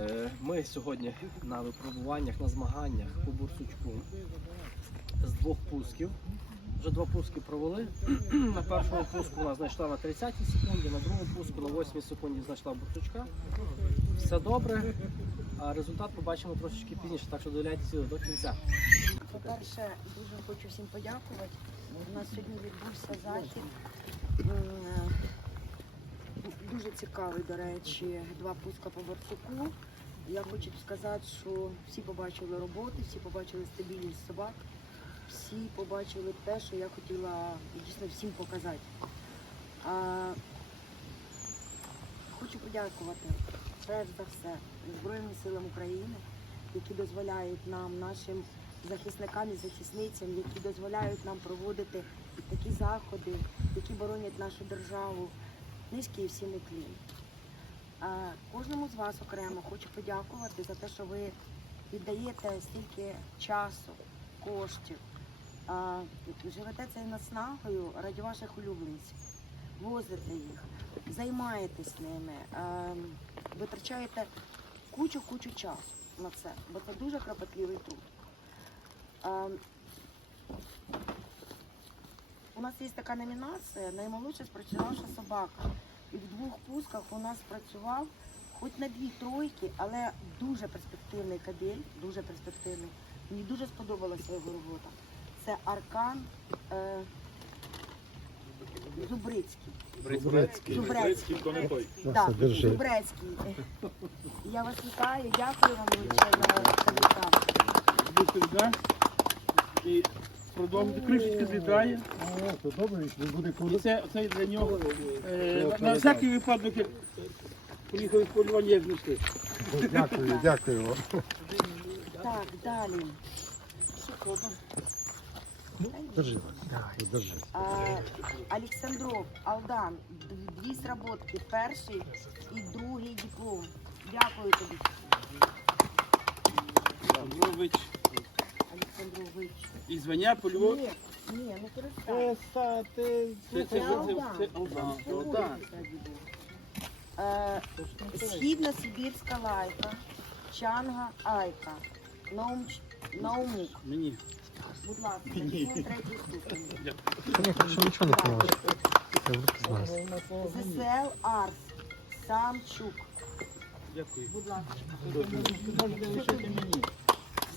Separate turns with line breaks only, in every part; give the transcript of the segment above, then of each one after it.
Е, Ми сьогодні на випробуваннях, на змаганнях по бурсучку з двох пусків. Вже два пуски провели. На першому пуску вона знайшла на 30 секунді, на другому пуску на 8 секунді знайшла бурсучка. Все добре, а результат побачимо трошечки пізніше, так що додивляйтеся до кінця.
По-перше, дуже хочу всім подякувати. У нас сьогодні відбувся захід. Дуже цікавий, до речі, два пуска по Барсуку. Я хочу сказати, що всі побачили роботи, всі побачили стабільність собак, всі побачили те, що я хотіла дійсно всім показати. А, хочу подякувати перш за все Збройним силам України, які дозволяють нам, нашим захисникам і захисницям, які дозволяють нам проводити такі заходи, які боронять нашу державу. Низький всім уклін. Кожному з вас окремо хочу подякувати за те, що ви віддаєте стільки часу, коштів, живете цією наснагою раді ваших улюбленців, возите їх, займаєтесь ними, витрачаєте кучу-кучу часу на це, бо це дуже кропотливий труд. У нас є така номінація Наймолодша спрацювавша собака. І в двох пусках у нас працював хоч на дві тройки, але дуже перспективний кабель, дуже перспективний. Мені дуже сподобалася його робота. Це Аркан е, Зубрицький.
Брицький.
Зубрецький.
то не той.
Так,
держи.
Зубрецький. Я вас вітаю, дякую вам величезно за вітання.
І продовжуйте. Кришечка злітає.
А, то добре, не буде
І
коли.
це, це для нього. Е, на всякий випадок, як поїхали в полювання, як знайшли.
Дякую, дякую вам.
Так, далі.
Держи. Держи.
А, Олександров, Алдан, д- дві сработки, перший і другий диплом. Дякую тобі,
Павлович. І звання польового.
Ні, ні, ну перестань.
Це, це, це, це, це, Алдан. Алдан.
Е, Східно-Сибірська лайка, Чанга Айка, Наум, Наумук,
Мені.
будь ласка, диплом третій ступені.
Що нічого не поможеш. Я вже знаю.
ЗСЛ Арс, Самчук,
Дякую.
будь ласка.
Можете лишити мені.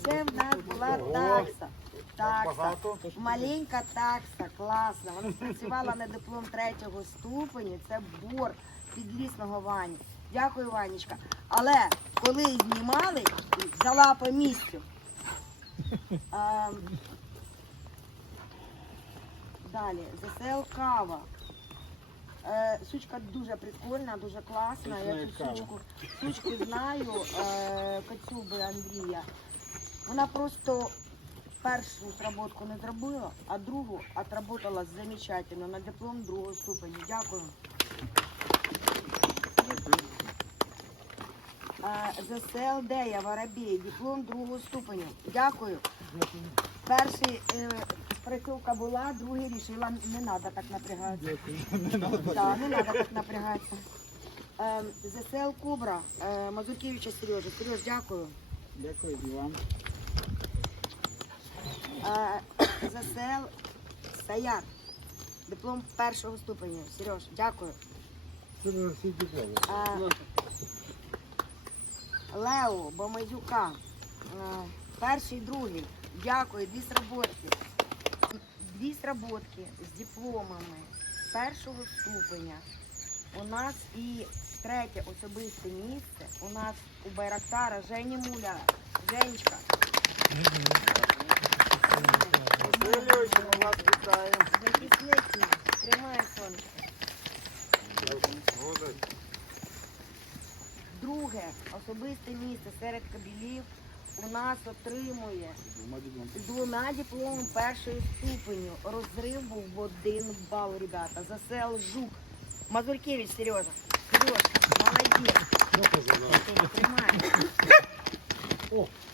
Це в нас була такса. Такса. Маленька такса, класна. Вона спрацювала на диплом третього ступеню. Це бор підлісного Вані. Дякую, Ванечка. Але коли знімали, взяла по місцю. Ем, далі, ЗСЛ Кава. Е, сучка дуже прикольна, дуже класна. Я цю сучку, сучку знаю, е, Кацюби Андрія. Вона просто першу сработку не зробила, а другу отработала замечательно на диплом другого ступеня. Дякую. Е, ЗСЛ Дея Воробей, диплом другого ступеню. Дякую. Перший е, спрацьовка була, другий рішила, не треба так напрягатися. Да, не треба так напрягатися. Е, ЗСЛ Кобра, е, Мазуркевича Сережа. Сереж, дякую.
Дякую і вам.
ЗСЛ Саяр. Диплом першого ступеня. Сереж, дякую. Лео Бомазюка. Е, перший, другий. Дякую. Дві сработки. Дві сработки з дипломами першого ступеня. У нас і третє особисте місце. У нас у Байрактара Жені Муля. Женечка.
Вас
сонце. Друге особисте місце серед кабілів у нас отримує двома дипломом першої ступеню. Розрив був в один бал, ребята. Засел жук. Мазуркевич, Сережа. Сережа, молодець.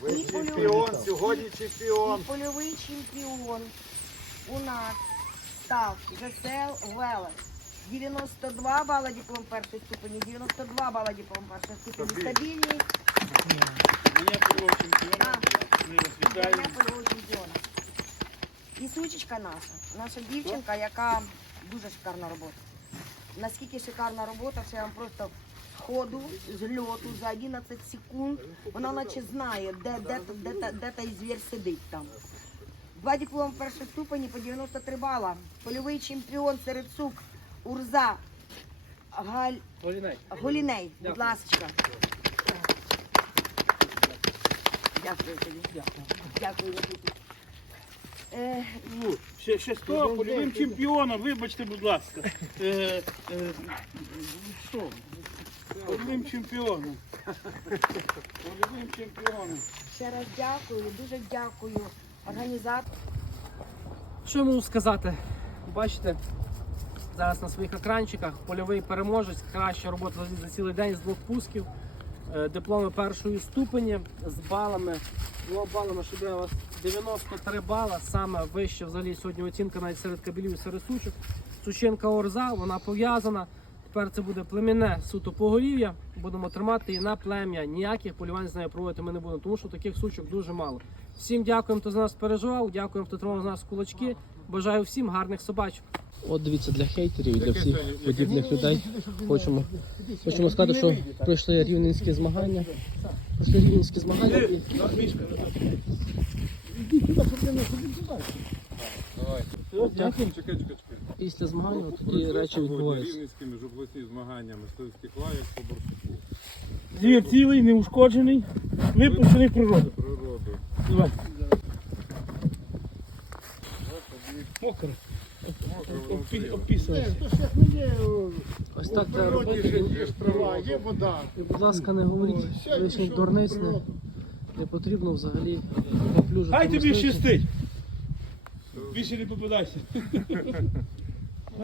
Тримай. І польовий,
сьогодні чемпіон.
і польовий чемпіон у нас став Засел Велес. 92 бала диплом першої ступені, 92 бала диплом першої ступені. Стабільні.
Мене було чемпіона. Ми вас вітаємо.
Звання польового чемпіона. І сучечка наша, наша дівчинка, яка дуже шикарна робота. Наскільки шикарна робота, що я вам просто ходу, з льоту за 11 секунд, вона наче знає, де, де, де, де, де той звір сидить там. Два дипломи першої ступені по 93 бала. Польовий чемпіон серед сук Урза Галь...
Голіней.
Голіней. Будь ласка. Дякую тобі.
Дякую.
Дякую. Василь. Е,
Ну, Ще, ще сто польовим чемпіоном, вибачте, будь ласка. Е, е, що? Польовим чемпіоном. Польовим чемпіоном.
ще раз дякую, дуже дякую організатору.
Що я можу сказати? Бачите, зараз на своїх екранчиках польовий переможець, краща робота за- цілий день з двох пусків, Е, дипломи першої ступені з балами, двома балами, щоб я вас 93 бала, саме вища взагалі сьогодні оцінка навіть серед кабелів і серед сучок. Сучинка Орза, вона пов'язана. Тепер це буде племінне суто поголів'я. Будемо тримати її на плем'я. Ніяких полювань з нею проводити ми не будемо, тому що таких сучок дуже мало. Всім дякуємо, хто за нас переживав. Дякуємо, хто тримав з нас кулачки. Бажаю всім гарних собачок. От дивіться для хейтерів і для всіх подібних людей. Хочемо, хочемо сказати, що пройшли рівненські змагання. Пройшли рівненські змагання і
Чекай, чекай, чекай.
Після змагань от такі речі відбуваються.
Рівненські міжобласні змагання мисливських лаєк по борсуку.
Звір цілий, неушкоджений, випущений в природу.
Природу.
Давай. Мокро. Опі- Опісувався.
Ось так треба робити.
Є ж трава.
Є вода.
І, будь ласка, не говоріть лишніх дурниць. Не, не потрібно взагалі поплюжити.
Хай тобі
мисливців.
щастить. Більше не попадайся.